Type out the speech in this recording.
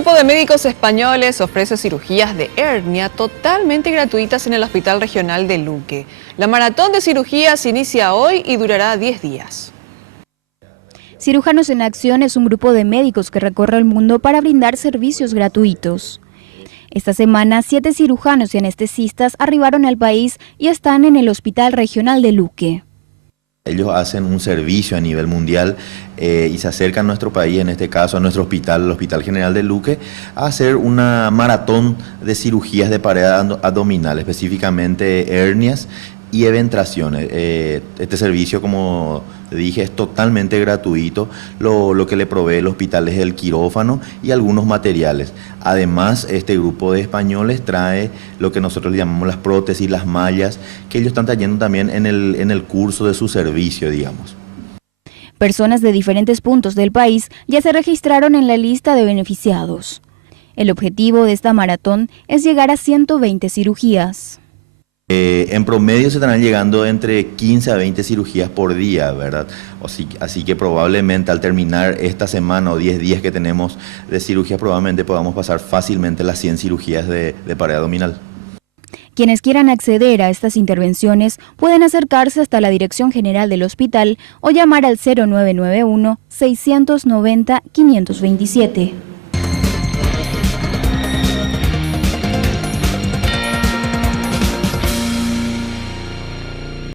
grupo de médicos españoles ofrece cirugías de hernia totalmente gratuitas en el Hospital Regional de Luque. La maratón de cirugías inicia hoy y durará 10 días. Cirujanos en Acción es un grupo de médicos que recorre el mundo para brindar servicios gratuitos. Esta semana, 7 cirujanos y anestesistas arribaron al país y están en el Hospital Regional de Luque. Ellos hacen un servicio a nivel mundial y se acercan a nuestro país, en este caso a nuestro hospital, el Hospital General de Luque, a hacer una maratón de cirugías de pared abdominal, específicamente hernias y eventraciones. Este servicio, como dije, es totalmente gratuito. Lo que le provee el hospital es el quirófano y algunos materiales. Además, este grupo de españoles trae lo que nosotros le llamamos las prótesis, las mallas, que ellos están trayendo también en el curso de su servicio, digamos. Personas de diferentes puntos del país ya se registraron en la lista de beneficiados. El objetivo de esta maratón es llegar a 120 cirugías. En promedio se estarán llegando entre 15 a 20 cirugías por día, ¿verdad? Así que probablemente al terminar esta semana o 10 días que tenemos de cirugía, probablemente podamos pasar fácilmente las 100 cirugías de pared abdominal. Quienes quieran acceder a estas intervenciones pueden acercarse hasta la Dirección General del Hospital o llamar al 0991 690 527.